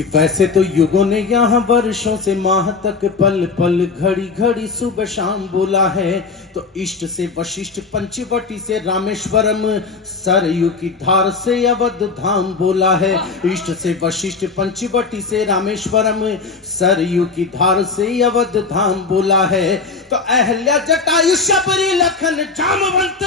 कि वैसे तो युगों ने यहाँ वर्षों से माह तक पल पल घड़ी घड़ी सुबह शाम बोला है। तो इष्ट से वशिष्ठ पंचवटी से रामेश्वरम सरयू की धार से अवध धाम बोला है। इष्ट से वशिष्ठ पंचवटी से रामेश्वरम सरयू की धार से अवध धाम बोला है। तो अहल्या जटायु शबरी लखन जामवंत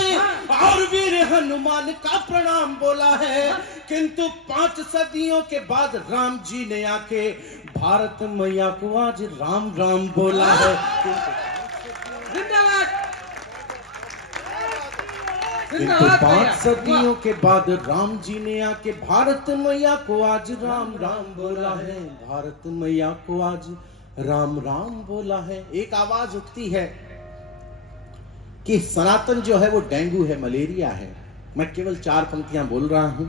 और वीर हनुमान का प्रणाम बोला है। किंतु 5 सदियों के बाद राम जी ने आके भारत मैया को आज राम राम बोला है। किंतु 5 सदियों के बाद राम जी ने आके भारत मैया को आज राम राम बोला है। भारत मैया को आज राम राम बोला है। एक आवाज उठती है कि सनातन जो है वो डेंगू है, मलेरिया है। मैं केवल 4 पंक्तियां बोल रहा हूं,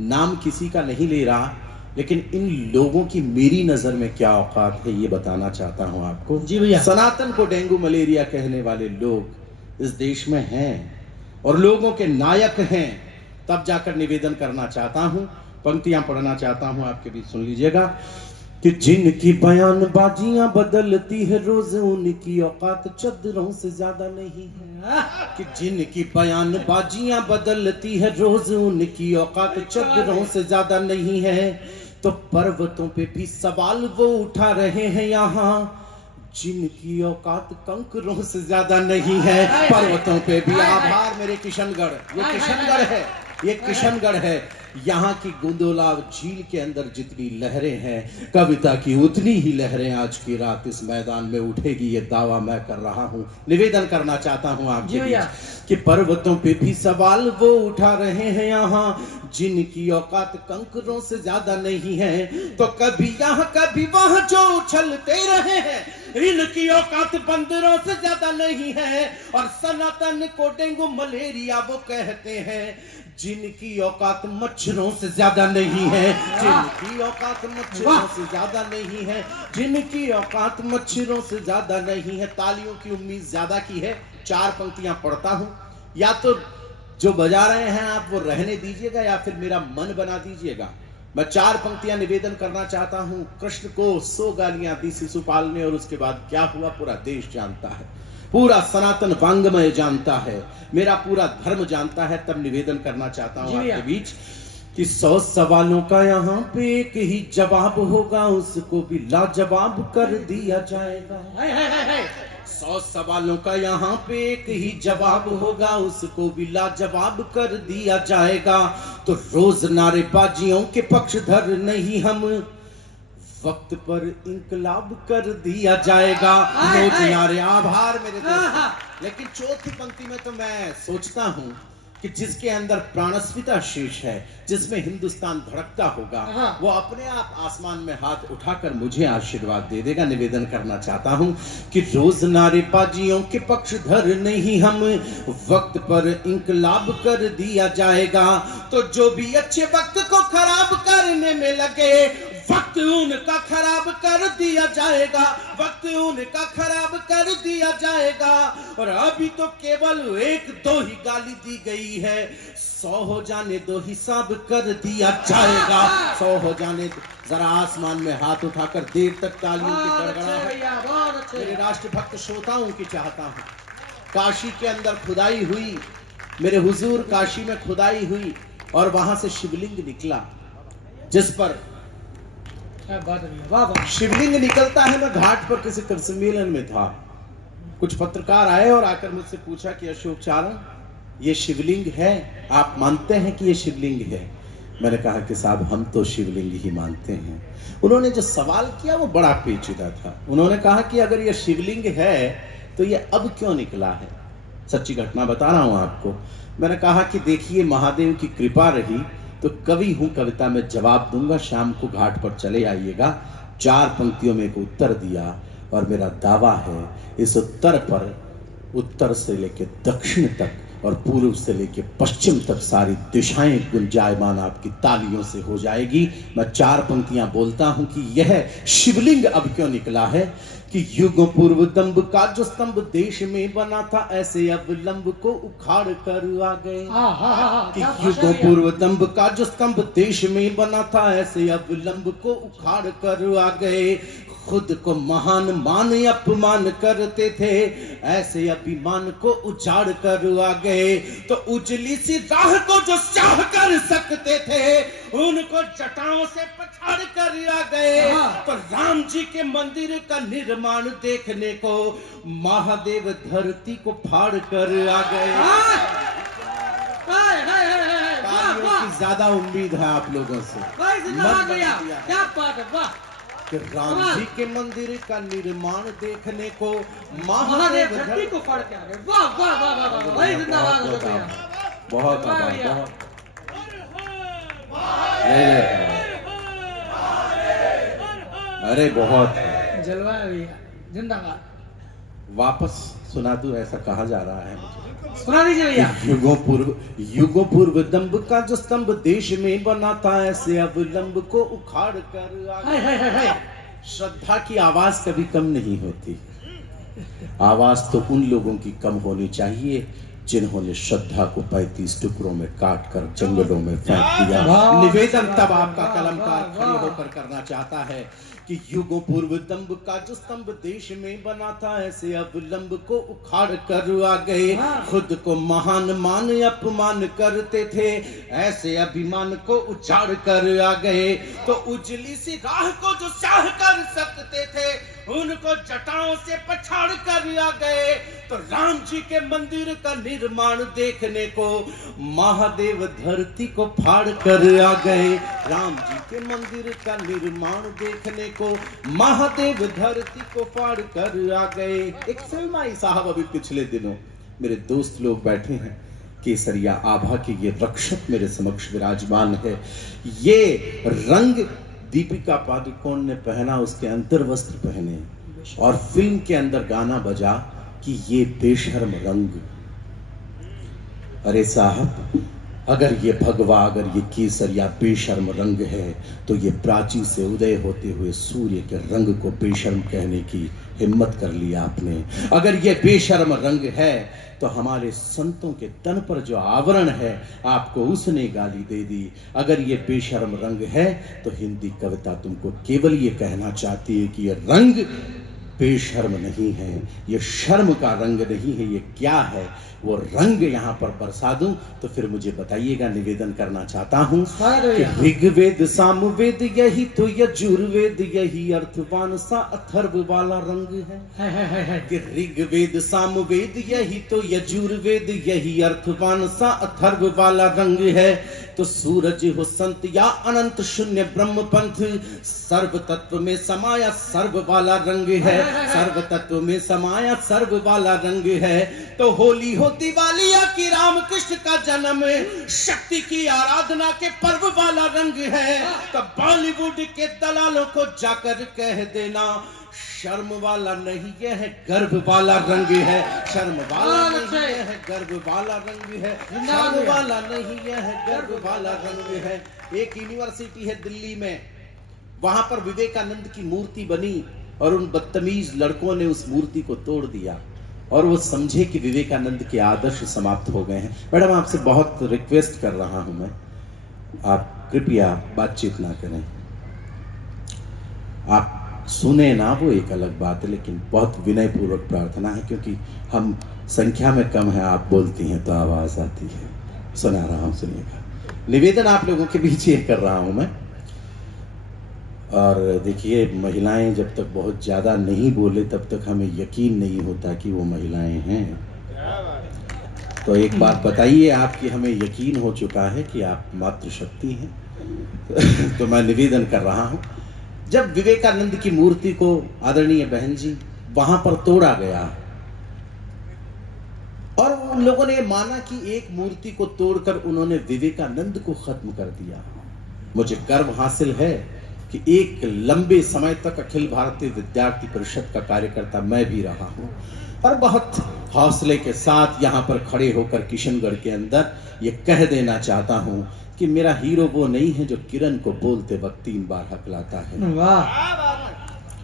नाम किसी का नहीं ले रहा, लेकिन इन लोगों की मेरी नजर में क्या औकात है ये बताना चाहता हूं आपको। जी भैया। सनातन को डेंगू मलेरिया कहने वाले लोग इस देश में हैं और लोगों के नायक हैं। तब जाकर निवेदन करना चाहता हूं, पंक्तियां पढ़ना चाहता हूं, आपके बीच सुन लीजिएगा कि जिनकी बयानबाजियां बदलती है रोज उनकी औकात चद्दरों से ज्यादा नहीं है। कि जिनकी बयानबाजियां बदलती है रोज उनकी औकात चद्दरों से ज्यादा नहीं है। तो पर्वतों पे भी सवाल वो उठा रहे हैं यहाँ, जिनकी औकात कंकरों से ज्यादा नहीं है। पर्वतों पे भी आभार मेरे किशनगढ़, ये किशनगढ़ है, ये किशनगढ़ है। यहाँ की गुंदोला झील के अंदर जितनी लहरें हैं, कविता की उतनी ही लहरें आज की रात इस मैदान में उठेगी, ये दावा मैं कर रहा हूँ। निवेदन करना चाहता हूँ आपके बीच कि पर्वतों पे भी सवाल वो उठा रहे हैं यहाँ, जिनकी औकात कंकरों से ज्यादा नहीं है। तो कभी यहाँ कभी वहाँ जो उछलते रहे हैं, इनकी औकात बंदरों से ज्यादा नहीं है। और सनातन को डेंगू मलेरिया वो कहते हैं, जिनकी औकात मच्छरों से ज्यादा नहीं है। जिनकी औकात मच्छरों से ज्यादा नहीं है, जिनकी औकात मच्छरों से ज्यादा नहीं है। तालियों की उम्मीद ज्यादा की है। 4 पंक्तियां पढ़ता हूं, या तो जो बजा रहे हैं आप वो रहने दीजिएगा या फिर मेरा मन बना दीजिएगा। मैं 4 पंक्तियां निवेदन करना चाहता हूं। कृष्ण को 100 गालियां दी शिशुपाल ने और उसके बाद क्या हुआ पूरा देश जानता है, पूरा सनातन वांग्मय जानता है, मेरा पूरा धर्म जानता है। तब निवेदन करना चाहता हूं आपके बीच कि 100 सवालों का यहाँ पे एक ही जवाब होगा, उसको भी लाजवाब कर दिया जाएगा। 100 सवालों का यहाँ पे एक ही जवाब होगा, उसको भी लाजवाब कर दिया जाएगा। तो रोज नारेबाजियों के पक्षधर नहीं हम, वक्त पर इंकलाब कर दिया जाएगा। लोग नारे आभार मेरे दोस्त। लेकिन चौथी पंक्ति में तो मैं सोचता हूं कि जिसके अंदर प्राणस्मिता शेष है, जिसमें हिंदुस्तान धड़कता होगा, वो अपने आप आसमान में हाथ उठाकर मुझे आशीर्वाद दे देगा। निवेदन करना चाहता हूं कि रोज नारेबाजियों के पक्षधर नहीं हम, वक्त पर इंकलाब कर दिया जाएगा। तो जो भी अच्छे वक्त को खराब करने में लगे, वक्त उनका खराब कर दिया जाएगा, वक्त उनका खराब कर दिया जाएगा। और अभी तो केवल 1-2 ही गाली दी गई है, 100 हो जाने दो हिसाब कर दिया जाएगा। 100 हो जाने दो। जरा आसमान में हाथ उठाकर देर तक तालियों की गड़गड़ाहट मेरे राष्ट्रभक्त श्रोताओं की चाहता हूँ। काशी के अंदर खुदाई हुई, मेरे हुजूर काशी में खुदाई हुई और वहां से शिवलिंग निकला, जिस पर शिवलिंग निकलता है। मैं घाट पर किसी सम्मेलन में था, कुछ पत्रकार आए और आकर मुझसे पूछा कि अशोक चारण ये शिवलिंग है, आप मानते हैं कि ये शिवलिंग है? मैंने कहा कि साहब हम तो शिवलिंग ही मानते हैं। उन्होंने जो सवाल किया वो बड़ा पेचीदा था। उन्होंने कहा कि अगर ये शिवलिंग है तो ये अब क्यों निकला है? सच्ची घटना बता रहा हूं आपको। मैंने कहा कि देखिए महादेव की कृपा रही तो कवि हूं, कविता में जवाब दूंगा, शाम को घाट पर चले आइएगा। 4 पंक्तियों में एक उत्तर दिया और मेरा दावा है इस उत्तर पर, उत्तर से लेकर दक्षिण तक और पूर्व से लेकर पश्चिम तक सारी दिशाएं गुंजायमान आपकी तालियों से हो जाएगी। मैं 4 पंक्तियां बोलता हूं कि यह शिवलिंग अब क्यों निकला है कि युगों पूर्व दंभ का जो स्तंभ देश में बना था, ऐसे अब लंब को उखाड़ कर आ गए। कि युगों पूर्व दंभ का जो स्तंभ देश में बना था, ऐसे अब लंब को उखाड़ कर आ गए। खुद को महान मान अपमान करते थे, ऐसे अभिमान को उजाड़ कर आ गए। तो उजली सी राह को जो चाह कर सकते थे, उनको जटाओं से पछाड़ कर आ गए। तो राम जी के मंदिर का निर्माण देखने को महादेव धरती को फाड़ कर आ गए। ज्यादा उम्मीद है आप लोगों से। क्या बात है, वाह। कि राम जी के मंदिर का निर्माण देखने को महादेव धरती को फाड़ के आ गए। वाह वाह वाह वाह वाह, भाई जिंदाबाद हो भैया। बहुत बहुत अरे बहुत जलवा है भैया, जिंदाबाद। वापस सुना दूं, ऐसा कहा जा रहा है मुझे। सुना दीजिए भैया। युगों पूर्व दंभ का जो स्तंभ देश में बना था, ऐसे अब लंब को उखाड़ कर आ गए। श्रद्धा की आवाज कभी कम नहीं होती। आवाज तो उन लोगों की कम होनी चाहिए जिन्होंने श्रद्धा को 35 टुकड़ों में काट कर जंगलों में फेंक दिया। निवेदन तब आपका कलमकार खड़े होकर करना चाहता है कि युगों पूर्व दंभ का जो स्तंभ देश में बना था, ऐसे अब लंब को उखाड़ कर आ गए। खुद को महान मान अपमान करते थे, ऐसे अभिमान को उजाड़ कर आ गए। तो उजली सी राह को जो चाह कर सकते थे, उनको जटाओं से पछाड़ कर आ गए। तो राम जी के मंदिर का निर्माण देखने को महादेव धरती को फाड़ कर आ गए। राम जी के मंदिर का निर्माण देखने को महादेव धरती को फाड़ कर आ गए। एक फिल्माई साहब अभी पिछले दिनों मेरे दोस्त लोग बैठे हैं, केसरिया आभा के ये रक्षक मेरे समक्ष विराजमान है। ये रंग दीपिका पादुकोण ने पहना, उसके अंतर वस्त्र पहने और फिल्म के अंदर गाना बजा कि ये बेशर्म रंग। अरे साहब, अगर ये भगवा, अगर ये केसरिया बेशर्म रंग है, तो ये प्राची से उदय होते हुए सूर्य के रंग को बेशर्म कहने की हिम्मत कर लिया आपने। अगर ये बेशर्म रंग है, तो हमारे संतों के तन पर जो आवरण है, आपको उसने गाली दे दी। अगर ये बेशर्म रंग है, तो हिंदी कविता तुमको केवल ये कहना चाहती है कि ये रंग बेशर्म नहीं है, ये शर्म का रंग नहीं है। ये क्या है? वो रंग यहाँ पर बरसा दूं तो फिर मुझे बताइएगा। निवेदन करना चाहता हूँ कि ऋग्वेद सामवेद यही तो यजुर्वेद, यही अर्थवान सा अथर्व वाला रंग है। कि ऋग्वेद सामवेद यही तो यजुर्वेद, यही अर्थवान सा अथर्व वाला रंग है। तो सूरज हो संत या अनंत शून्य ब्रह्म पंथ, सर्व तत्व में समाया सर्व वाला रंग है। सर्व तत्व में समाया सर्व वाला रंग है। तो होली हो दिवाली या कि राम कृष्ण का जन्म, शक्ति की आराधना के पर्व वाला रंग है। तो बॉलीवुड के दलालों को जाकर कह देना, शर्म वाला नहीं यह गर्व वाला रंग है। शर्म वाला नहीं यह गर्व वाला रंग है। शर्म वाला नहीं यह गर्व वाला रंग है। एक यूनिवर्सिटी है दिल्ली में, वहां पर विवेकानंद की मूर्ति बनी और उन बदतमीज लड़कों ने उस मूर्ति को तोड़ दिया और वो समझे कि विवेकानंद के आदर्श समाप्त हो गए हैं। मैडम, आपसे बहुत रिक्वेस्ट कर रहा हूं मैं, आप कृपया बातचीत ना करें। आप सुने ना, वो एक अलग बात है, लेकिन बहुत विनय पूर्वक प्रार्थना है, क्योंकि हम संख्या में कम है, आप बोलती हैं तो आवाज आती है। सुना रहा हूं, सुनिएगा। निवेदन आप लोगों के बीच ये कर रहा हूं मैं। और देखिए, महिलाएं जब तक बहुत ज्यादा नहीं बोले तब तक हमें यकीन नहीं होता कि वो महिलाएं हैं। तो एक बात बताइए आप कि हमें यकीन हो चुका है कि आप मातृशक्ति हैं। तो मैं निवेदन कर रहा हूं, जब विवेकानंद की मूर्ति को आदरणीय बहन जी वहां पर तोड़ा गया और उन लोगों ने माना कि एक मूर्ति को तोड़कर उन्होंने विवेकानंद को खत्म कर दिया, मुझे गर्व हासिल है कि एक लंबे समय तक अखिल भारतीय विद्यार्थी परिषद का कार्यकर्ता मैं भी रहा हूं और बहुत हौसले के साथ यहां पर खड़े होकर किशनगढ़ के अंदर ये कह देना चाहता हूं कि मेरा हीरो वो नहीं है जो किरण को बोलते वक्त 3 बार हकलाता है।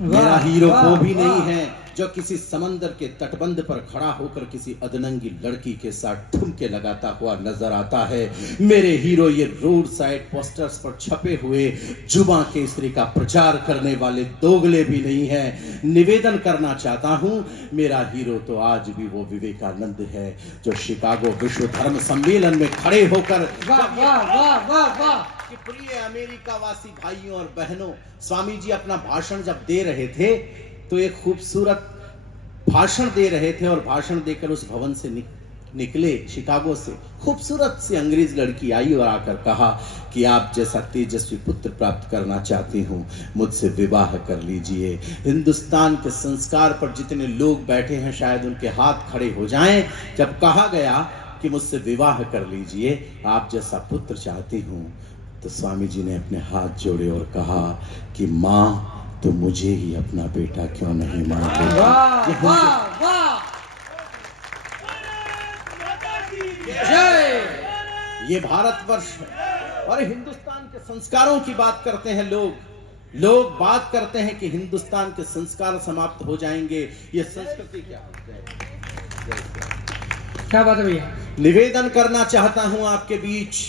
मेरा हीरो वाह, वो भी वाह। नहीं है जो किसी समंदर के तटबंध पर खड़ा होकर किसी अदनंगी लड़की के साथ ठुमके लगाता हुआ नजर आता है। मेरे हीरो ये रोड साइड पोस्टर्स पर छपे हुए जुबां केसरी का प्रचार करने वाले दोगले भी नहीं है। निवेदन करना चाहता हूं, मेरा हीरो तो आज भी वो विवेकानंद है जो शिकागो विश्व धर्म सम्मेलन में खड़े होकर वाह वाह वाह वाह वाह। कि प्रिय अमेरिका वासी भाइयों और बहनों, स्वामी जी अपना भाषण जब दे रहे थे तो एक खूबसूरत भाषण दे रहे थे और भाषण देकर उस भवन से निकले शिकागो से खूबसूरत सी अंग्रेज लड़की आई और आकर कहा कि आप जैसा तेजस्वी पुत्र प्राप्त करना चाहती हूँ, मुझसे विवाह कर लीजिए। हिंदुस्तान के संस्कार पर जितने लोग बैठे हैं शायद उनके हाथ खड़े हो जाएं जब कहा गया कि मुझसे विवाह कर लीजिए, आप जैसा पुत्र चाहती हूँ। तो स्वामी जी ने अपने हाथ जोड़े और कहा कि माँ तो मुझे ही अपना बेटा क्यों नहीं मान लेती। वाह वाह वाह। जय। ये भारतवर्ष है और हिंदुस्तान के संस्कारों की बात करते हैं लोग बात करते हैं कि हिंदुस्तान के संस्कार समाप्त हो जाएंगे। ये संस्कृति क्या है? क्या बात है भैया? निवेदन करना चाहता हूं आपके बीच,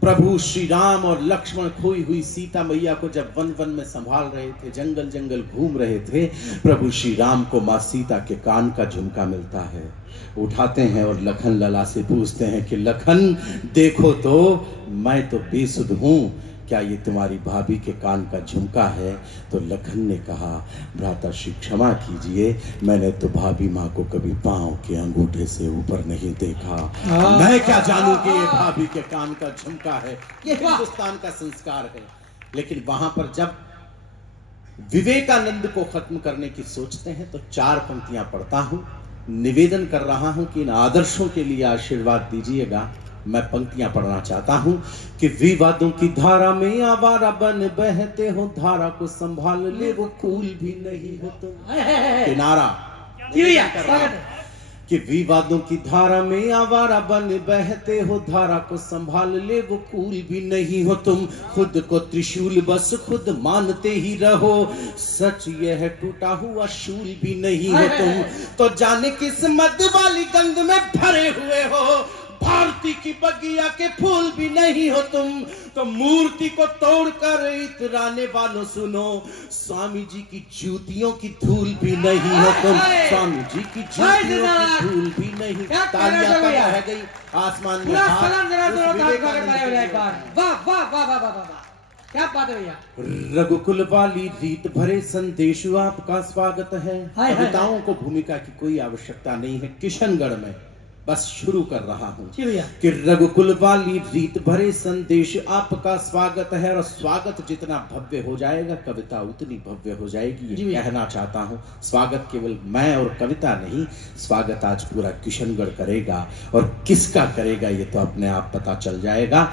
प्रभु श्री राम और लक्ष्मण खोई हुई सीता मैया को जब वन वन में संभाल रहे थे, जंगल जंगल घूम रहे थे, प्रभु श्री राम को माँ सीता के कान का झुमका मिलता है। उठाते हैं और लखन लला से पूछते हैं कि लखन देखो तो मैं तो बेसुध हूँ, क्या ये तुम्हारी भाभी के कान का झुमका है? तो लखन ने कहा भ्राता श्री क्षमा कीजिए, मैंने तो भाभी माँ को कभी पांव के अंगूठे से ऊपर नहीं देखा, मैं क्या जानूं कि ये भाभी के कान का झुमका है। ये हिंदुस्तान का संस्कार है। लेकिन वहां पर जब विवेकानंद को खत्म करने की सोचते हैं तो 4 पंक्तियां पढ़ता हूं, निवेदन कर रहा हूं कि इन आदर्शों के लिए आशीर्वाद दीजिएगा। मैं पंक्तियां पढ़ना चाहता हूं कि विवादों की धारा में आवारा बन बहते हो, धारा को संभाल ले वो कूल भी नहीं हो तुम। किनारा कि विवादों की धारा में आवारा बन बहते हो, धारा को संभाल ले वो कूल भी नहीं हो तुम। खुद को त्रिशूल बस खुद मानते ही रहो, सच यह टूटा हुआ शूल भी नहीं हो तुम। तो जाने किस मद वाली गंध में भरे हुए हो, भारती की बगिया के फूल भी नहीं हो तुम। तो मूर्ति को तोड़कर इतराने वालों सुनो, स्वामी जी की जूतियों की धूल भी नहीं हो तुम। स्वामी जी की जूतियों की धूल भी नहीं। तालियां कब रह गई आसमान में? क्या बात है भैया? रघुकुल वाली रीत भरे संदेश आपका स्वागत है। कविताओं को भूमिका की कोई आवश्यकता नहीं है। किशनगढ़ में बस शुरू कर रहा हूं कि रघुकुल वाली रीत भरे संदेश आपका स्वागत है। और स्वागत जितना भव्य हो जाएगा कविता उतनी भव्य हो जाएगी, ये कहना चाहता हूं। स्वागत केवल मैं और कविता नहीं, स्वागत आज पूरा किशनगढ़ करेगा। और किसका करेगा ये तो अपने आप पता चल जाएगा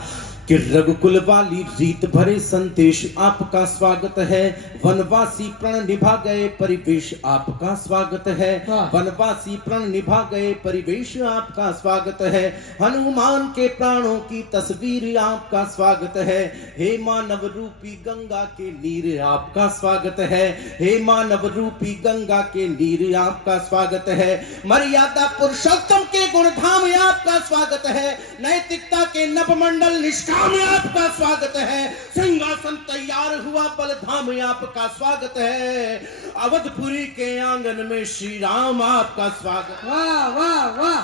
कि रघुकुल वाली रीत भरे संदेश आपका स्वागत है। वनवासी प्रण निभा गए परिवेश आपका स्वागत है। वनवासी प्रण निभा गए परिवेश आपका स्वागत है। हनुमान के प्राणों की तस्वीर आपका स्वागत है। हे मानव रूपी गंगा के नीर आपका स्वागत है। हे मानव रूपी गंगा के नीर आपका स्वागत है। मर्यादा पुरुषोत्तम के गुणधाम आपका स्वागत है। नैतिकता के नवमंडल निष्ठा में आपका स्वागत है। सिंहासन तैयार हुआ बलधाम में आपका स्वागत है। अवधपुरी के आंगन में श्री राम आपका स्वागत। वाह वाह वाह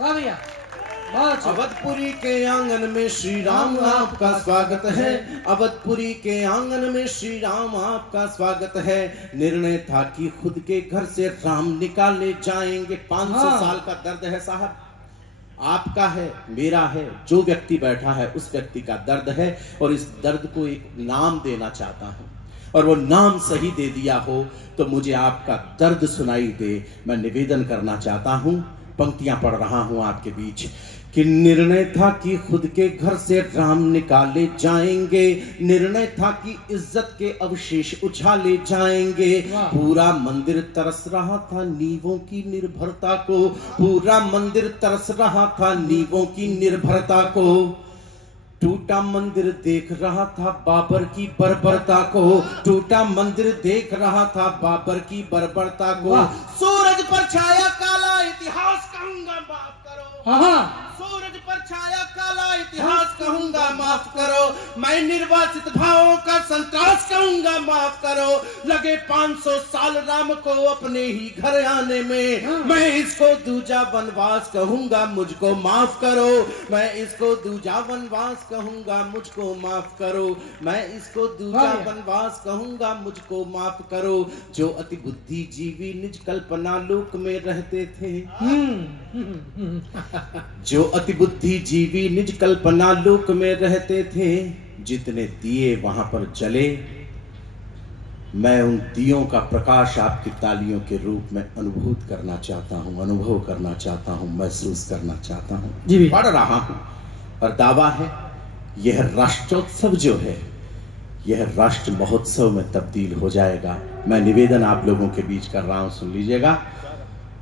वाह भैया, अवधपुरी के आंगन में श्री राम आपका स्वागत है। अवधपुरी के आंगन में श्री राम आपका स्वागत है। निर्णय था कि खुद के घर से राम निकाले जाएंगे। 500 साल का दर्द है साहब, आपका है, मेरा है, जो व्यक्ति बैठा है उस व्यक्ति का दर्द है। और इस दर्द को एक नाम देना चाहता हूं, और वो नाम सही दे दिया हो तो मुझे आपका दर्द सुनाई दे। मैं निवेदन करना चाहता हूं, पंक्तियां पढ़ रहा हूं आपके बीच कि निर्णय था कि खुद के घर से राम निकाले जाएंगे। निर्णय था कि इज्जत के अवशेष उछाले जाएंगे। पूरा मंदिर तरस रहा था नींवों की निर्भरता को। पूरा मंदिर तरस रहा था नींवों की निर्भरता को। टूटा मंदिर देख रहा था बाबर की बर्बरता को, टूटा मंदिर देख रहा था बाबर की बर्बरता को। सूरज पर छाया काला इतिहास कहूंगा माफ करो, सूरज पर छाया काला इतिहास कहूंगा माफ करो। मैं निर्वासित भावों का संतोष कहूंगा माफ करो। लगे 500 साल राम को अपने ही घर आने में, मैं इसको दूजा वनवास कहूंगा मुझको माफ करो। मैं इसको दूजा वनवास कहूंगा मुझको माफ करो। मैं इसको दूजा वनवास कहूंगा मुझको माफ करो। जो अति बुद्धिजीवी निज कल्पना लोक में रहते थे, जो अति बुद्धिजीवी निज कल्पना लोक में रहते थे, जितने दिए वहां पर जले, मैं उन दियों का प्रकाश आपकी तालियों के रूप में अनुभूत करना चाहता हूं, अनुभव करना चाहता हूं, महसूस करना चाहता हूं जी। पढ़ रहा हूं और दावा है यह राष्ट्रोत्सव जो है यह राष्ट्र महोत्सव में तब्दील हो जाएगा। मैं निवेदन आप लोगों के बीच कर रहा हूं, सुन लीजिएगा।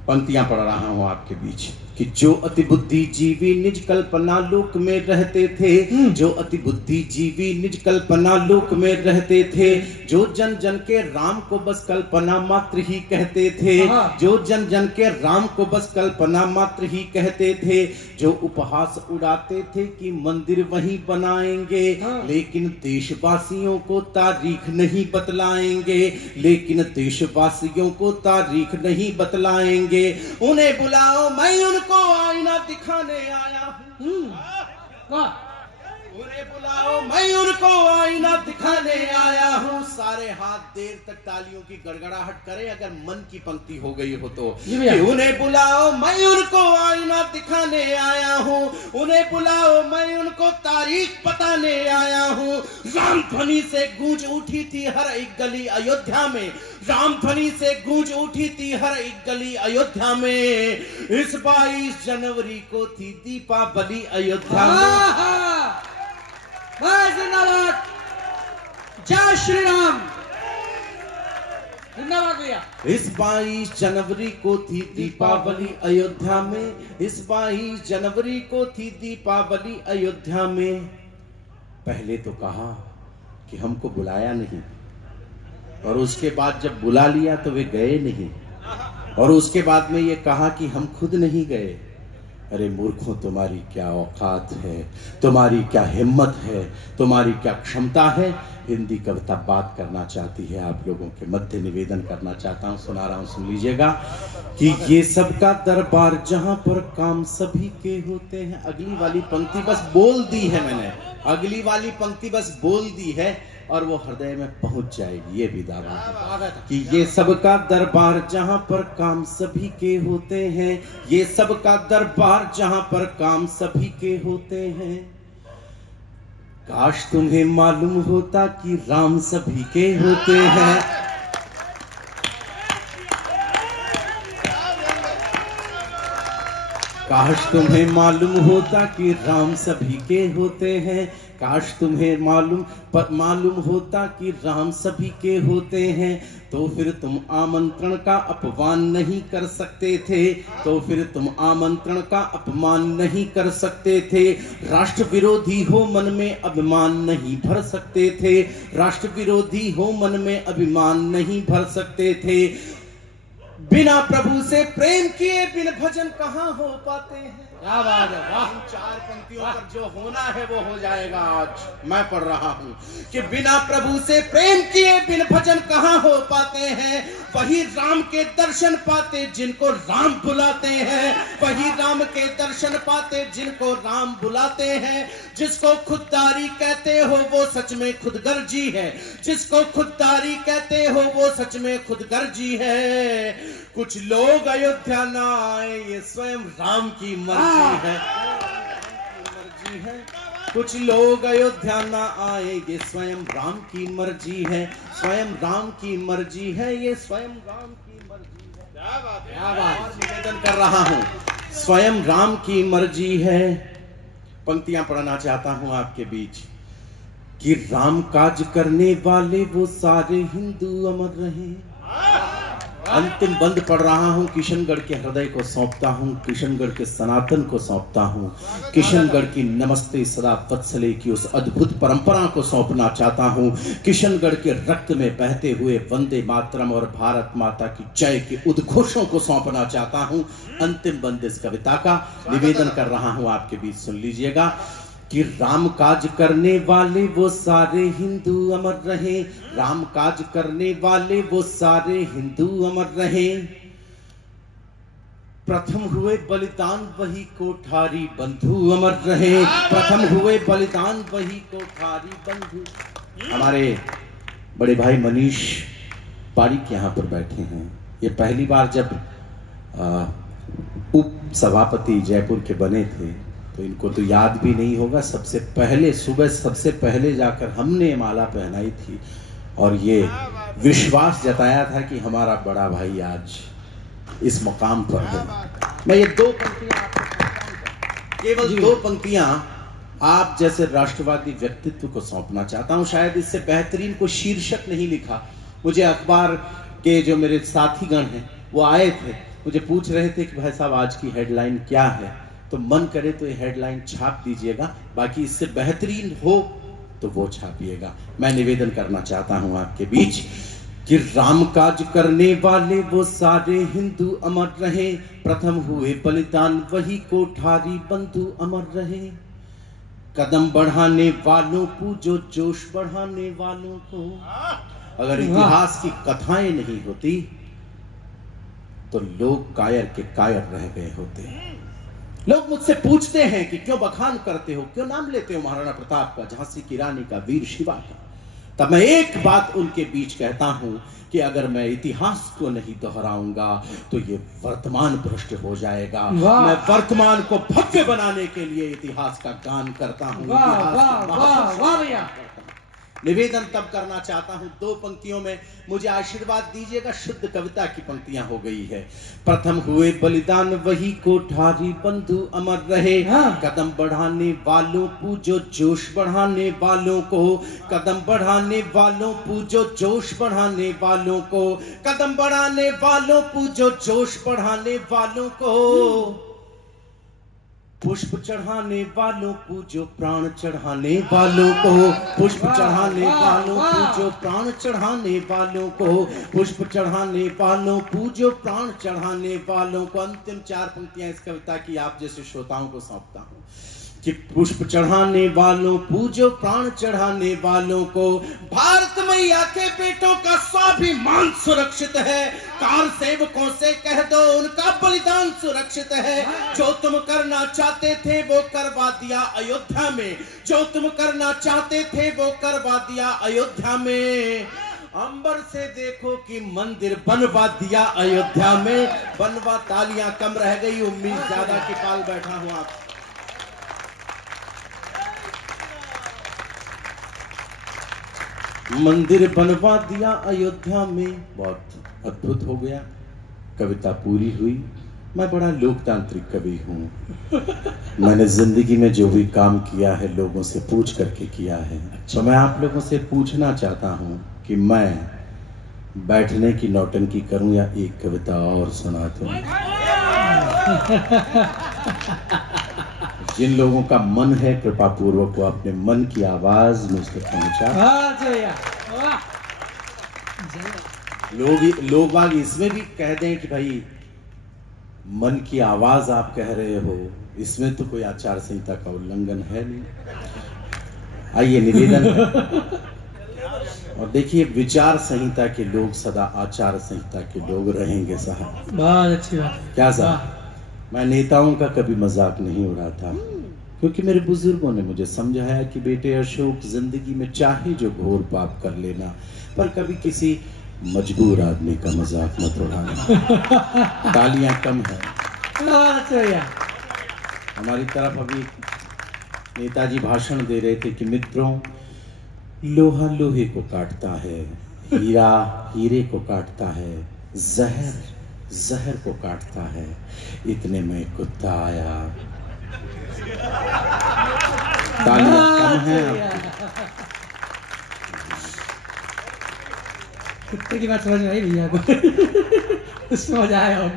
पंक्तियां पढ़ रहा हूं आपके बीच कि जो अति बुद्धिजीवी निज कल्पना लोक में रहते थे, जो अति बुद्धिजीवी निज कल्पना लोक में रहते थे, जो जन जन के राम को बस कल्पना मात्र ही कहते थे, जो जन जन के राम को बस कल्पना मात्र ही कहते थे, जो उपहास उड़ाते थे कि मंदिर वहीं बनाएंगे, लेकिन देशवासियों को तारीख नहीं बतलाएंगे, लेकिन देशवासियों को तारीख नहीं बतलाएंगे। उन्हें बुलाओ, मैं उनको आईना दिखाने आया हूँ। उन्हें बुलाओ, मैं उनको आईना दिखाने आया हूँ। सारे हाथ देर तक तालियों की गड़गड़ाहट करें अगर मन की पंक्ति हो गई हो तो। उन्हें बुलाओ, मैं उनको आईना दिखाने आया हूँ। उन्हें बुलाओ, मैं उनको तारीख बताने आया हूँ। राम ध्वनि से गूंज उठी थी हर एक गली अयोध्या में, राम ध्वनि से गूंज उठी थी हर एक गली अयोध्या में। इस 22 जनवरी को थी दीपावली अयोध्या में। जिंदाबाद, जय श्री राम, जिंदाबाद भैया। इस 22 जनवरी को थी दीपावली अयोध्या में, इस 22 जनवरी को थी दीपावली अयोध्या में। पहले तो कहा कि हमको बुलाया नहीं, और उसके बाद जब बुला लिया तो वे गए नहीं, और उसके बाद में ये कहा कि हम खुद नहीं गए। अरे मूर्खों, तुम्हारी क्या औकात है, तुम्हारी क्या हिम्मत है, तुम्हारी क्या क्षमता है। हिंदी कविता बात करना चाहती है, आप लोगों के मध्य निवेदन करना चाहता हूं, सुना रहा हूं, सुन लीजिएगा कि ये सबका दरबार जहां पर काम सभी के होते हैं। अगली वाली पंक्ति बस बोल दी है मैंने, अगली वाली पंक्ति बस बोल दी है और वो हृदय में पहुंच जाएगी। ये भी दावा है कि ये सबका दरबार जहां पर काम सभी के होते हैं, ये सबका दरबार जहां पर काम सभी के होते हैं। काश तुम्हें मालूम होता कि राम सभी के होते हैं। काश तुम्हें मालूम होता कि राम सभी के होते हैं। काश तुम्हें मालूम होता कि राम सभी के होते हैं, तो फिर तुम आमंत्रण का अपमान नहीं कर सकते थे, तो फिर तुम आमंत्रण का अपमान नहीं कर सकते थे। राष्ट्र विरोधी हो मन में अभिमान नहीं भर सकते थे, राष्ट्र विरोधी हो मन में अभिमान नहीं भर सकते थे। बिना प्रभु से प्रेम किए बिन भजन कहाँ हो पाते हैं। क्या बात है, वाह। 4 पंक्तियों पर जो होना है वो हो जाएगा। आज मैं पढ़ रहा हूँ कि बिना प्रभु से प्रेम किए बिन भजन कहाँ हो पाते हैं। वही राम के दर्शन पाते जिनको राम बुलाते हैं, वही राम के दर्शन पाते जिनको राम बुलाते हैं। जिसको खुददारी कहते हो वो सच में खुदगर्जी है, जिसको खुददारी कहते हो वो सच में खुदगर्जी है। कुछ लोग अयोध्या ना आए ये स्वयं राम की मर्जी है, मर्जी है। कुछ लोग अयोध्या ना आए ये स्वयं राम की मर्जी है, स्वयं राम की मर्जी है, ये स्वयं राम की मर्जी है। क्या बात है, क्या बात। निवेदन कर रहा हूँ, स्वयं राम की मर्जी है। पंक्तियां पढ़ना चाहता हूं आपके बीच कि राम काज करने वाले वो सारे हिंदू अमर रहे। अंतिम बंद पढ़ रहा हूँ। किशनगढ़ के हृदय को सौंपता हूँ, किशनगढ़ के सनातन को सौंपता हूँ, किशनगढ़ की नमस्ते सदा वत्सले की उस अद्भुत परंपरा को सौंपना चाहता हूँ, किशनगढ़ के रक्त में बहते हुए वंदे मातरम और भारत माता की जय के उद्घोषों को सौंपना चाहता हूँ। अंतिम बंद इस कविता का निवेदन कर रहा हूँ, आपके बीच सुन लीजिएगा कि राम काज करने वाले वो सारे हिंदू अमर रहे, राम काज करने वाले वो सारे हिंदू अमर रहे, प्रथम हुए बलिदान वही कोठारी बंधु अमर रहे, प्रथम हुए बलिदान वही कोठारी बंधु। हमारे बड़े भाई मनीष पारिक यहाँ पर बैठे हैं। ये पहली बार जब उप सभापति जयपुर के बने थे तो इनको तो याद भी नहीं होगा, सबसे पहले सुबह सबसे पहले जाकर हमने माला पहनाई थी और ये विश्वास जताया था कि हमारा बड़ा भाई आज इस मुकाम पर है। मैं ये दो पंक्तियां आपको केवल दो पंक्तियां आप जैसे राष्ट्रवादी व्यक्तित्व को सौंपना चाहता हूं। शायद इससे बेहतरीन कोई शीर्षक नहीं लिखा। मुझे अखबार के जो मेरे साथीगण हैं वो आए थे, मुझे पूछ रहे थे कि भाई साहब आज की हेडलाइन क्या है, तो मन करे तो ये हेडलाइन छाप दीजिएगा, बाकी इससे बेहतरीन हो तो वो छापिएगा। मैं निवेदन करना चाहता हूं आपके बीच कि राम काज करने वाले वो सारे हिंदू अमर रहे, प्रथम हुए बलिदान वही कोठारी बंधु अमर रहे, कदम बढ़ाने वालों को जो जोश बढ़ाने वालों को। अगर इतिहास की कथाएं नहीं होती तो लोग कायर के कायर रह गए होते। लोग मुझसे पूछते हैं कि क्यों बखान करते हो, क्यों नाम लेते हो महाराणा प्रताप का, झांसी की रानी का, वीर शिवा का। तब मैं एक बात उनके बीच कहता हूं कि अगर मैं इतिहास को नहीं दोहराऊंगा तो ये वर्तमान भ्रष्ट हो जाएगा। मैं वर्तमान को भव्य बनाने के लिए इतिहास का गान करता हूं। निवेदन तब करना चाहता हूं दो पंक्तियों में, मुझे आशीर्वाद दीजिएगा। शुद्ध कविता की पंक्तियां हो गई है। प्रथम हुए बलिदान वही कोठारी बंधु अमर रहे, कदम बढ़ाने वालों पूजो जोश बढ़ाने वालों को, कदम बढ़ाने वालों पूजो जोश बढ़ाने वालों को, कदम बढ़ाने वालों पूजो जोश बढ़ाने वालों को, पुष्प चढ़ाने वालों पूजो प्राण चढ़ाने वालों को, पुष्प चढ़ाने वालों पूजो प्राण चढ़ाने वालों को, पुष्प चढ़ाने वालों पूजो प्राण चढ़ाने वालों को। अंतिम चार पंक्तियां इस कविता की आप जैसे श्रोताओं को सौंपता हूं कि पुष्प चढ़ाने वालों पूजो प्राण चढ़ाने वालों को, भारत मैया के बेटों का स्वाभिमान सुरक्षित है, कार सेवकों से कह दो उनका बलिदान सुरक्षित है, जो तुम करना चाहते थे वो करवा दिया अयोध्या में, जो तुम करना चाहते थे वो करवा दिया अयोध्या में, अंबर से देखो कि मंदिर बनवा दिया अयोध्या में। बनवा तालियां कम रह गई, उम्मीद ज्यादा की पाल बैठा हूं आप। मंदिर बनवा दिया अयोध्या में, बहुत अद्भुत हो गया। कविता पूरी हुई। मैं बड़ा लोकतांत्रिक कवि हूँ। मैंने जिंदगी में जो भी काम किया है लोगों से पूछ करके किया है। तो मैं आप लोगों से पूछना चाहता हूँ कि मैं बैठने की नौटंकी करूं या एक कविता और सुना दूं। जिन लोगों का मन है कृपा पूर्वक वो अपने मन की आवाज मुझ तक पहुंचा। लोग बाग इसमें भी कह दें कि भाई मन की आवाज आप कह रहे हो, इसमें तो कोई आचार संहिता का उल्लंघन है नहीं। आइए निवेदन और देखिए, विचार संहिता के लोग सदा आचार संहिता के लोग रहेंगे साहब। बहुत अच्छी बात। क्या साहब, मैं नेताओं का कभी मजाक नहीं उड़ाता, क्योंकि मेरे बुजुर्गों ने मुझे समझाया कि बेटे अशोक, जिंदगी में चाहे जो घोर पाप कर लेना, पर कभी किसी मजबूर आदमी का मजाक मत उड़ाना। तालियां कम है हमारी तरफ। अभी नेताजी भाषण दे रहे थे कि मित्रों, लोहा लोहे को काटता है, हीरा हीरे को काटता है, जहर जहर को काटता है, इतने में कुत्ता आया। तालियां कम है। कुत्ते की बात समझ में आई भैया को। उसमें मजा आया हो।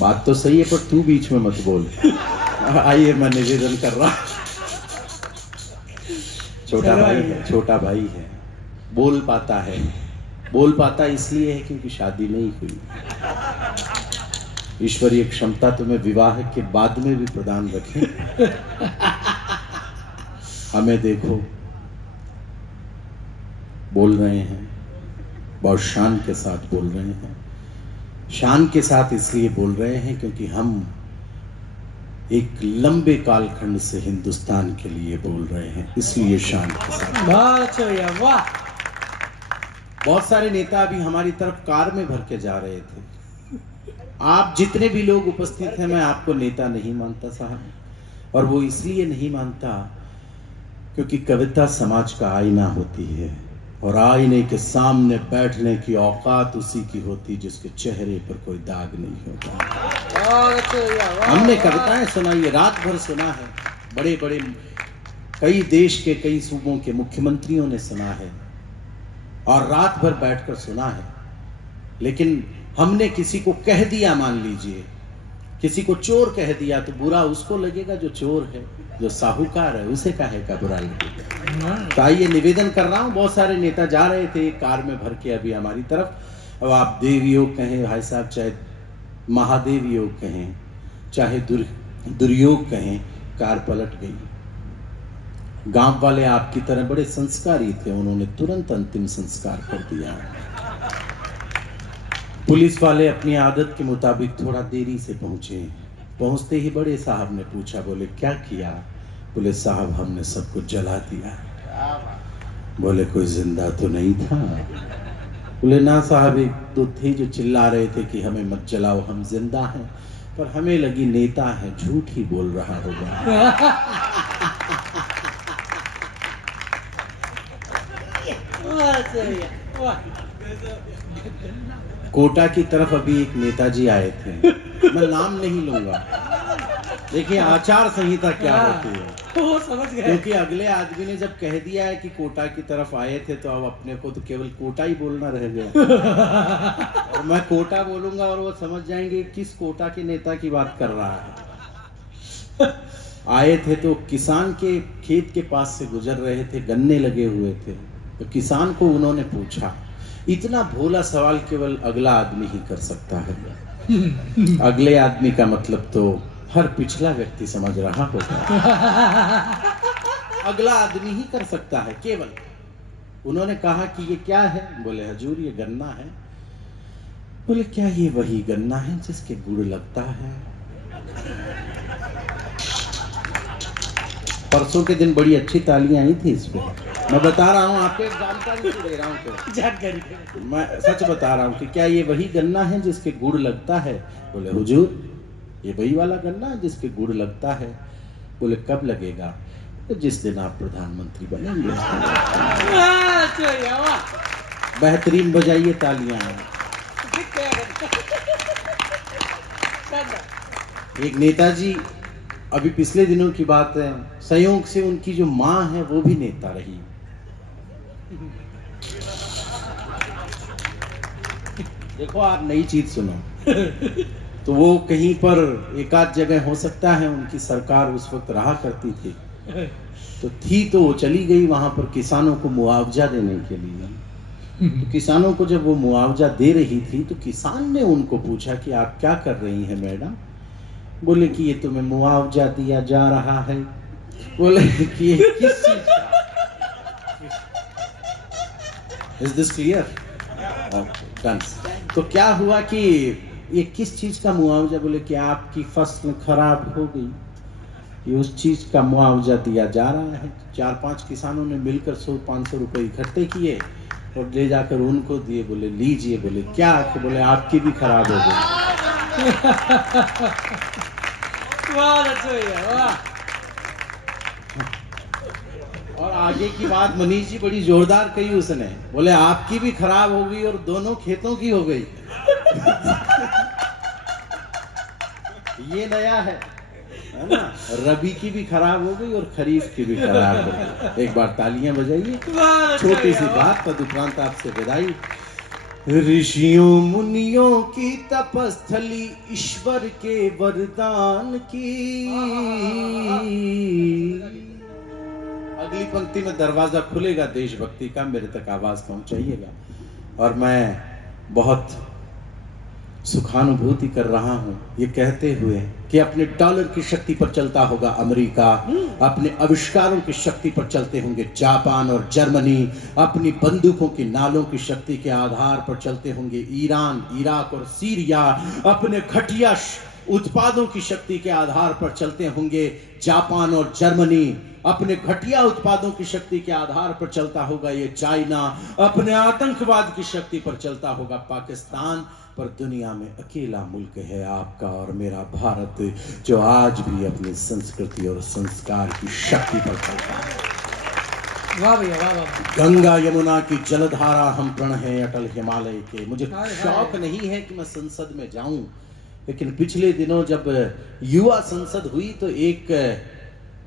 बात तो सही है पर तू बीच में मत बोल। आइए मैं निवेदन कर रहा। छोटा भाई है, बोल पाता इसलिए है क्योंकि शादी नहीं हुई। ईश्वरीय क्षमता तुम्हें विवाह के बाद में भी प्रदान रखे। हमें देखो, बोल रहे हैं, बहुत शान के साथ बोल रहे हैं। शान के साथ इसलिए बोल रहे हैं क्योंकि हम एक लंबे कालखंड से हिंदुस्तान के लिए बोल रहे हैं, इसलिए शान के साथ। बहुत अच्छा भैया, वाह। बहुत सारे नेता अभी हमारी तरफ कार में भर के जा रहे थे। आप जितने भी लोग उपस्थित हैं, मैं आपको नेता नहीं मानता साहब, और वो इसलिए नहीं मानता क्योंकि कविता समाज का आईना होती है, और आईने के सामने बैठने की औकात उसी की होती जिसके चेहरे पर कोई दाग नहीं होता। हमने कविताएं सुनाई है, रात भर सुना है, बड़े बड़े कई देश के कई सूबों के मुख्यमंत्रियों ने सुना है और रात भर बैठकर सुना है। लेकिन हमने किसी को कह दिया, मान लीजिए किसी को चोर कह दिया, तो बुरा उसको लगेगा जो चोर है, जो साहूकार है उसे काहे का बुरा लगेगा। तो आइए निवेदन कर रहा हूं। बहुत सारे नेता जा रहे थे कार में भर के अभी हमारी तरफ। अब आप देव योग कहें भाई साहब, चाहे महादेव योग कहें, चाहे दुर्योग कहें, कार पलट गई। गांव वाले आपकी तरह बड़े संस्कारी थे, उन्होंने तुरंत अंतिम संस्कार कर दिया। पुलिस वाले अपनी आदत के मुताबिक थोड़ा देरी से पहुंचे। पहुंचते ही बड़े साहब ने पूछा, बोले क्या किया? बोले साहब हमने सब कुछ जला दिया। बोले कोई जिंदा तो नहीं था? बोले ना साहब, एक दो थे जो चिल्ला रहे थे कि हमें मत जलाओ, हम जिंदा हैं, पर हमें लगी नेता है, झूठ ही बोल रहा होगा। कोटा की तरफ अभी एक नेताजी आए थे, मैं नाम नहीं लूंगा। देखिए आचार संहिता क्या होती है, वो समझ गए। क्योंकि अगले आदमी ने जब कह दिया है कि कोटा की तरफ आए थे, तो अब अपने को तो केवल कोटा ही बोलना रह गया। और मैं कोटा बोलूंगा और वो समझ जाएंगे किस कोटा के नेता की बात कर रहा है। आए थे तो किसान के खेत के पास से गुजर रहे थे, गन्ने लगे हुए थे, तो किसान को उन्होंने पूछा। इतना भोला सवाल केवल अगला आदमी ही कर सकता है। अगले आदमी का मतलब तो हर पिछला व्यक्ति समझ रहा होगा। अगला आदमी ही कर सकता है केवल। उन्होंने कहा कि ये क्या है? बोले हजूर ये गन्ना है। बोले क्या ये वही गन्ना है जिसके गुड़ लगता है? परसों के दिन बड़ी अच्छी तालियां आई थी इस पे। मैं बता रहा हूँ आपको, एक जानकारी दे रहा हूँ, जानकारी मैं सच बता रहा हूँ कि क्या ये वही गन्ना है जिसके गुड़ लगता है? बोले हुजूर ये वही वाला गन्ना है जिसके गुड़ लगता है। बोले कब लगेगा? तो जिस दिन आप प्रधानमंत्री बनेंगे। बेहतरीन बजाइए तालियां। एक नेताजी, अभी पिछले दिनों की बात है, संयोग से उनकी जो माँ है वो भी नेता रही। देखो आप नई चीज सुनो। तो वो कहीं पर एक आध जगह हो सकता है उनकी सरकार उस वक्त रहा करती थी, तो वो चली गई वहां पर किसानों को मुआवजा देने के लिए। तो किसानों को जब वो मुआवजा दे रही थी तो किसान ने उनको पूछा कि आप क्या कर रही हैं मैडम? बोले कि ये तुम्हें मुआवजा दिया जा रहा है। बोले कि ये किस चीज का? Is this clear? Done. तो क्या हुआ कि ये किस चीज का मुआवजा? बोले कि आपकी फसल खराब हो गई, ये उस चीज का मुआवजा दिया जा रहा है। 4-5 किसानों ने मिलकर 100-500 रुपए इकट्ठे किए और ले जाकर उनको दिए। बोले लीजिए। बोले क्या? तो बोले आपकी भी खराब हो गई। और आगे की बात मनीष जी बड़ी जोरदार कही उसने। बोले आपकी भी खराब हो गई और दोनों खेतों की हो गई। ये नया है। है ना, रबी की भी खराब हो गई और खरीफ की भी खराब हो गई। एक बार तालियां बजाइए। छोटी सी बात तदुपरांत आपसे विदाई। ऋषियों मुनियों की तपस्थली, ईश्वर के वरदान की। अगली पंक्ति में दरवाजा खुलेगा देशभक्ति का, मेरे तक आवाज पहुंचाइएगा। और मैं बहुत सुखानुभूति कर रहा हूं ये कहते हुए कि अपने डॉलर की शक्ति पर चलता होगा अमेरिका, अपने आविष्कारों की शक्ति पर चलते होंगे जापान और जर्मनी, अपनी बंदूकों की नालों की शक्ति के आधार पर चलते होंगे ईरान, इराक और सीरिया, अपने घटिया उत्पादों की शक्ति के आधार पर चलते होंगे जापान और जर्मनी, अपने घटिया उत्पादों की शक्ति के आधार पर चलता होगा ये चाइना, अपने आतंकवाद की शक्ति पर चलता होगा पाकिस्तान। पर दुनिया में अकेला मुल्क है आपका और मेरा भारत, जो आज भी अपनी संस्कृति और संस्कार की शक्ति पर चलता है। वाह भैया, वाह वाह। गंगा यमुना की जलधारा हम प्रण हैं अटल हिमालय के। मुझे शौक नहीं है कि मैं संसद में जाऊं, लेकिन पिछले दिनों जब युवा संसद हुई तो एक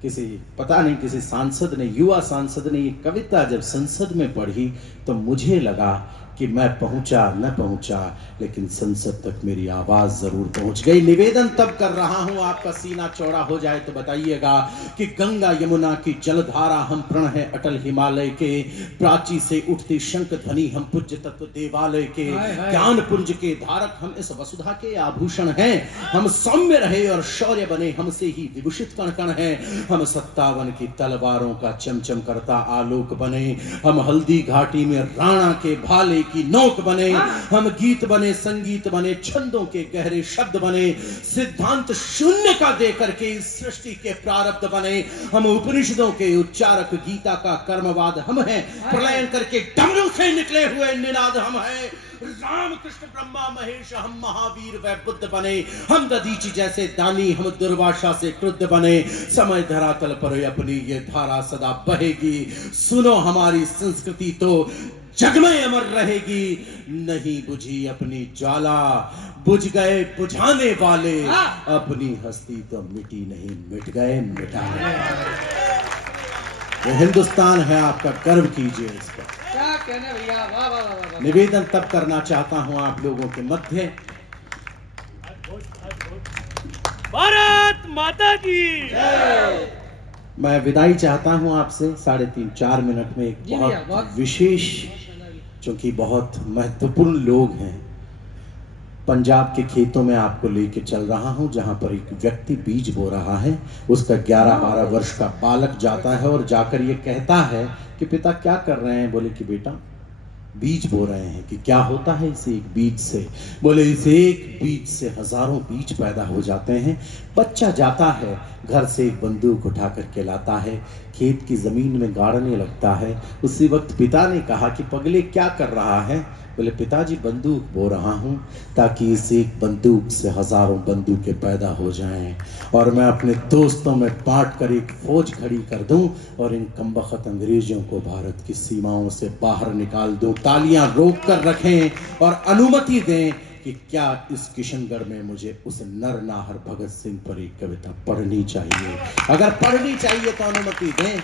किसी सांसद ने, युवा सांसद ने ये कविता जब संसद में पढ़ी तो मुझे लगा कि मैं पहुंचा न पहुंचा, लेकिन संसद तक मेरी आवाज जरूर पहुंच गई। निवेदन तब कर रहा हूं, आपका सीना चौड़ा हो जाए तो बताइएगा कि गंगा यमुना की जलधारा हम प्रण है अटल हिमालय के, प्राची से उठती शंख ध्वनि हम पूज्य तत्व देवालय के, ज्ञान पुंज के धारक हम इस वसुधा के आभूषण हैं, हम सौम्य रहे और शौर्य बने हमसे ही विभूषित कण कण हैं, हम 57 की तलवारों का चमचम करता आलोक बने, हम हल्दी घाटी में राणा के भाले की नोक बने, हम गीत बने, संगीत बने, छंदों के गहरे शब्द बने, सिद्धांत शून्य का देकर के इस सृष्टि के प्रारब्ध बने, हम उपनिषदों के उच्चारक, गीता का कर्मवाद हम हैं, प्रलयन करके डमरू से निकले हुए निनाद हम हैं, राम कृष्ण ब्रह्मा महेश हम महावीर व बुद्ध बने, हम दधीचि जैसे दानी, हम दुर्वासा से क्रुद्ध बने, समय धरातल पर अपनी ये धारा सदा बहेगी, सुनो हमारी संस्कृति तो जग में अमर रहेगी, नहीं बुझी अपनी ज्वाला, बुझ गए बुझाने वाले, अपनी हस्ती तो मिटी नहीं, मिट गए मिटाने। ये हिंदुस्तान है आपका, गर्व कीजिए इस पर। क्या कहने भैया, वाह वाह वाह वाह। निवेदन तब करना चाहता हूं आप लोगों के मध्य, भारत माता की मैं विदाई चाहता हूं आपसे 3.5-4 मिनट में। एक बहुत विशेष, क्योंकि बहुत महत्वपूर्ण लोग हैं, पंजाब के खेतों में आपको लेके चल रहा हूं, जहां पर एक व्यक्ति बीज बो रहा है। उसका 11-12 वर्ष का बालक जाता है और जाकर ये कहता है कि पिता क्या कर रहे हैं? बोले कि बेटा बीज बो रहे हैं। कि क्या होता है इसे एक बीज से? बोले इसे एक बीज से हजारों बीज पैदा हो जाते हैं। बच्चा जाता है, घर से एक बंदूक उठा करके लाता है, खेत की जमीन में गाड़ने लगता है। उसी वक्त पिता ने कहा कि पगले क्या कर रहा है? बोले पिताजी बंदूक बो रहा हूँ, ताकि इस एक बंदूक से हजारों बंदूकें पैदा हो जाएं और मैं अपने दोस्तों में बांट कर एक फौज खड़ी कर दूं और इन कमबख्त अंग्रेजों को भारत की सीमाओं से बाहर निकाल दूं। तालियां रोक कर रखें और अनुमति दें कि क्या इस किशनगढ़ में मुझे उस नरनाहर भगत सिंह पर एक कविता पढ़नी चाहिए? अगर पढ़नी चाहिए तो अनुमति दें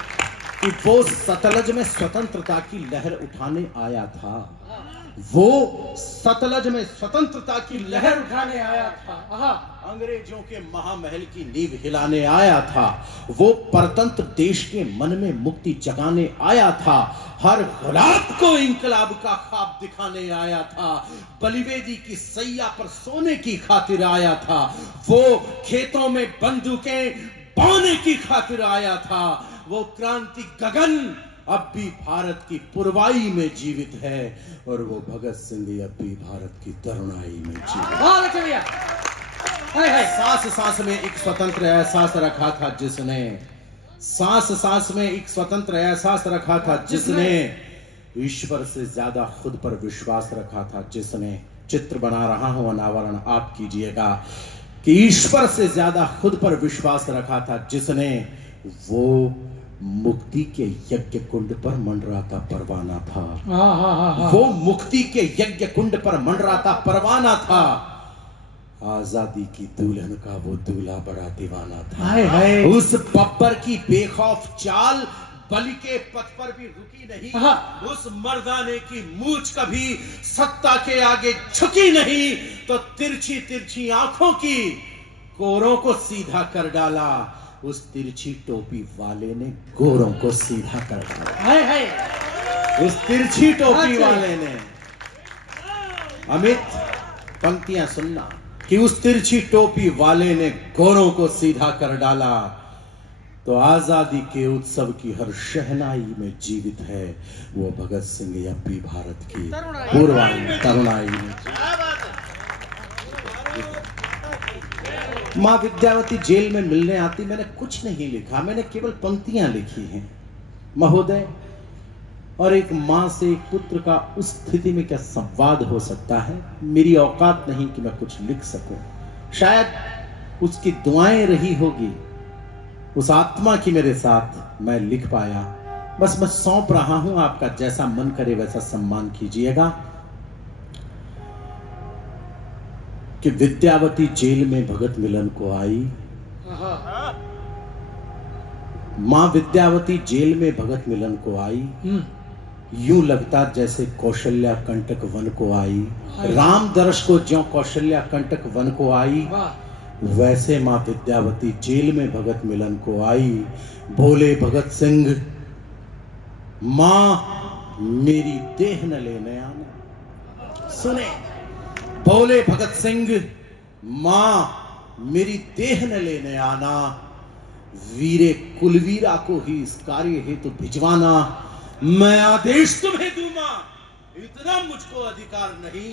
कि वो सतलज में स्वतंत्रता की लहर उठाने आया था, वो सतलज में स्वतंत्रता की लहर उठाने आया था, अंग्रेजों के महामहल की नींव हिलाने आया था, वो परतंत्र देश के मन में मुक्ति जगाने आया था, हर गुलाब को इंकलाब का ख्वाब दिखाने आया था, बलिवेदी की सैया पर सोने की खातिर आया था, वो खेतों में बंदूकें बोने की खातिर आया था, वो क्रांति गगन अब भी भारत की पुरवाई में जीवित है और वो भगत सिंह अब भी भारत की तरुणाई में जीवित है। सांस सांस में एक स्वतंत्र एहसास रखा था जिसने, सांस सांस में एक स्वतंत्र एहसास रखा था जिसने, ईश्वर से ज्यादा खुद पर विश्वास रखा था जिसने। चित्र बना रहा हूं, अनावरण आप कीजिएगा कि ईश्वर से ज्यादा खुद पर विश्वास रखा था जिसने, वो मुक्ति के यज्ञ कुंड पर मंडराता परवाना था। वो मुक्ति के यज्ञ कुंड पर मंडराता परवाना था। आजादी की दुल्हन का वो दूल्हा बड़ा दीवाना था। हाय हाय। उस बब्बर की बेखौफ चाल बलि के पथ पर भी रुकी नहीं। उस मर्दाने की मूंछ कभी सत्ता के आगे झुकी नहीं। तो तिरछी तिरछी आंखों की गोरों को सीधा कर डाला। उस तिरछी टोपी वाले ने गोरों को सीधा कर डाला। हाय हाय। उस तिरछी टोपी वाले ने। अमित, पंक्तियां सुनना कि उस तिरछी टोपी वाले ने गोरों को सीधा कर डाला। तो आजादी के उत्सव की हर शहनाई में जीवित है वो भगत सिंह अभी भारत की पूर्वांग तरुणाई में। मां विद्यावती जेल में मिलने आती। मैंने कुछ नहीं लिखा, मैंने केवल पंक्तियां लिखी हैं। महोदय, और एक मां से एक पुत्र का उस स्थिति में क्या संवाद हो सकता है? मेरी औकात नहीं कि मैं कुछ लिख सकूं। शायद उसकी दुआएं रही होगी उस आत्मा की मेरे साथ, मैं लिख पाया। बस मैं सौंप रहा हूं, आपका जैसा मन करे वैसा सम्मान कीजिएगा। कि विद्यावती जेल में भगत मिलन को आई। मां विद्यावती जेल में भगत मिलन को आई। यूं लगता जैसे कौशल्या कंटक वन को आई। राम दर्श को ज्यों कौशल्या कंटक वन को आई, वैसे मां विद्यावती जेल में भगत मिलन को आई। बोले भगत सिंह, मां मेरी देह न लेने आना। सुने, बोले भगत सिंह, मां मेरी देह न लेने आना। वीरे कुलवीरा को ही इस कार्य हेतु भिजवाना। मैं आदेश तुम्हें दूंगा, इतना मुझको अधिकार नहीं,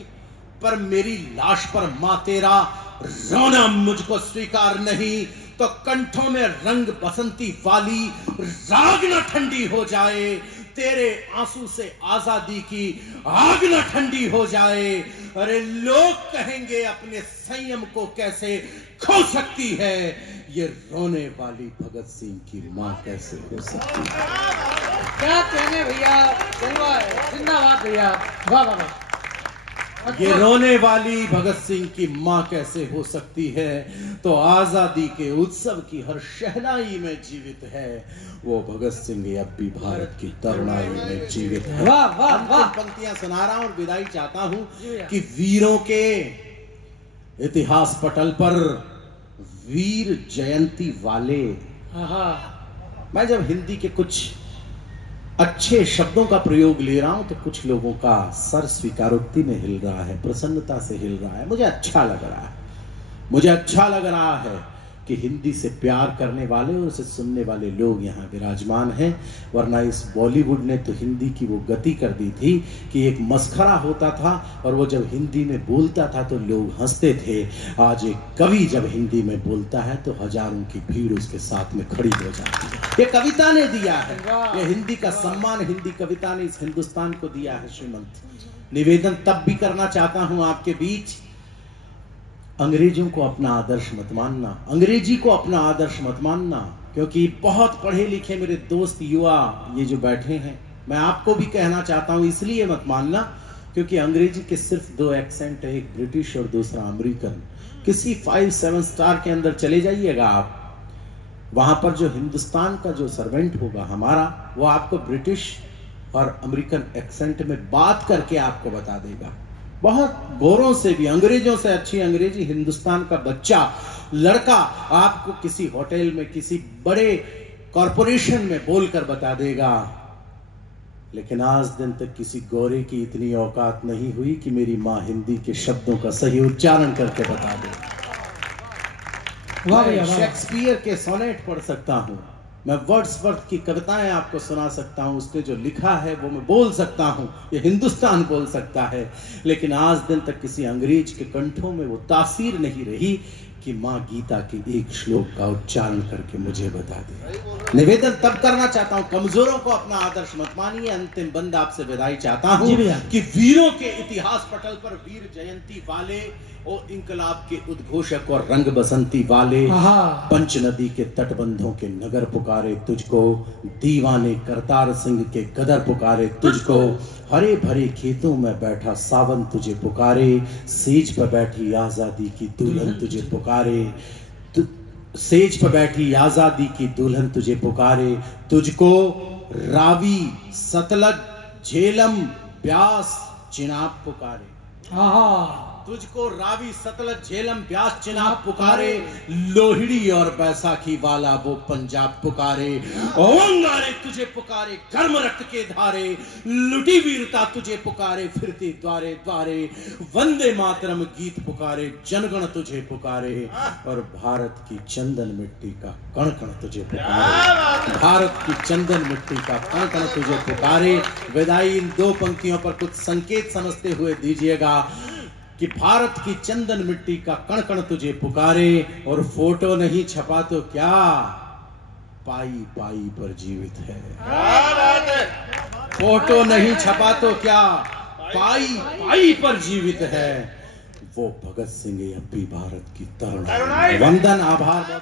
पर मेरी लाश पर मां तेरा रोना मुझको स्वीकार नहीं। तो कंठों में रंग बसंती वाली राग न ठंडी हो जाए। तेरे आंसू से आजादी की आग न ठंडी हो जाए। अरे लोग कहेंगे अपने संयम को कैसे खो सकती है ये रोने वाली भगत सिंह की मां कैसे हो सकती है? क्या कहने भैया, जिंदाबाद भैया, वाह वाह वाह। ये रोने वाली भगत सिंह की मां कैसे हो सकती है? तो आजादी के उत्सव की हर शहनाई में जीवित है वो भगत सिंह अब भी भारत की तरुणाई में जीवित है। वाह वाह वाह। पंक्तियां सुना रहा हूं और विदाई चाहता हूं कि वीरों के इतिहास पटल पर वीर जयंती वाले। मैं जब हिंदी के कुछ अच्छे शब्दों का प्रयोग ले रहा हूं तो कुछ लोगों का सर स्वीकारोक्ति में हिल रहा है, प्रसन्नता से हिल रहा है। मुझे अच्छा लग रहा है। मुझे अच्छा लग रहा है कि हिंदी से प्यार करने वाले और उसे सुनने वाले लोग यहाँ विराजमान हैं। वरना इस बॉलीवुड ने तो हिंदी की वो गति कर दी थी कि एक मस्खरा होता था और वो जब हिंदी में बोलता था तो लोग हंसते थे। आज एक कवि जब हिंदी में बोलता है तो हजारों की भीड़ उसके साथ में खड़ी हो जाती है। ये कविता ने दिया है, ये हिंदी का सम्मान हिंदी कविता ने इस हिंदुस्तान को दिया है। श्रीमंत, निवेदन तब भी करना चाहता हूं आपके बीच, अंग्रेजों को अपना आदर्श मत मानना, अंग्रेजी को अपना आदर्श मत मानना। क्योंकि बहुत पढ़े लिखे मेरे दोस्त युवा ये जो बैठे हैं, मैं आपको भी कहना चाहता हूं इसलिए मत मानना क्योंकि अंग्रेजी के सिर्फ दो एक्सेंट है, एक ब्रिटिश और दूसरा अमेरिकन। किसी 5-7 स्टार के अंदर चले जाइएगा आप, वहां पर जो हिंदुस्तान का जो सर्वेंट होगा हमारा, वो आपको ब्रिटिश और अमेरिकन एक्सेंट में बात करके आपको बता देगा। बहुत गोरों से भी, अंग्रेजों से अच्छी अंग्रेजी हिंदुस्तान का बच्चा लड़का आपको किसी होटल में किसी बड़े कॉरपोरेशन में बोलकर बता देगा। लेकिन आज दिन तक किसी गोरे की इतनी औकात नहीं हुई कि मेरी मां हिंदी के शब्दों का सही उच्चारण करके बता दे। शेक्सपियर के सोनेट पढ़ सकता हूं, मैं वर्ड्सवर्थ की कविताएं आपको सुना सकता हूं, उसने जो लिखा है वो मैं बोल सकता हूं, ये हिंदुस्तान बोल सकता है। लेकिन आज दिन तक किसी अंग्रेज के कंठों में वो तासीर नहीं रही कि मां गीता के एक श्लोक का उच्चारण करके मुझे बता दे। निवेदन तब करना चाहता हूं, कमजोरों को अपना आदर्श मत मानिए। अंतिम बंद आपसे विदाई चाहता हूं कि वीरों के इतिहास पटल पर वीर जयंती वाले और इंकलाब के उद्घोषक और रंग बसंती वाले, पंच नदी के तटबंधों के नगर पुकारे तुझको, दीवाने करतार सिंह के गदर पुकारे तुझको, हरे भरे खेतों में बैठा सावन तुझे पुकारे, सेज पर बैठी आजादी की दुल्हन तुझे पुकारे, सेज पर बैठी आजादी की दुल्हन तुझे पुकारे। तुझको रावी सतलज झेलम ब्यास चिनाब पुकारे, तुझको रावी सतलज झेलम ब्यास चिनाब पुकारे। लोहिड़ी और बैसाखी वाला वो पंजाब पुकारे, ओंगारे तुझे पुकारे गर्म रक्त के धारे, लुटी वीरता तुझे पुकारे फिरती द्वारे द्वारे। वंदे मातरम गीत पुकारे जनगण तुझे पुकारे, और भारत की चंदन मिट्टी का कण कण तुझे पुकारे, भारत की चंदन मिट्टी का कण कण तुझे पुकारे। विदाई इन दो पंक्तियों पर कुछ संकेत समझते हुए दीजिएगा कि भारत की चंदन मिट्टी का कण कण तुझे पुकारे, और फोटो नहीं छपा तो क्या, पाई पाई पर जीवित है। फोटो नहीं छपा तो क्या, पाई पाई पर जीवित है। वो भगत सिंह अब भी भारत की तरुणाई। वंदन, आभार।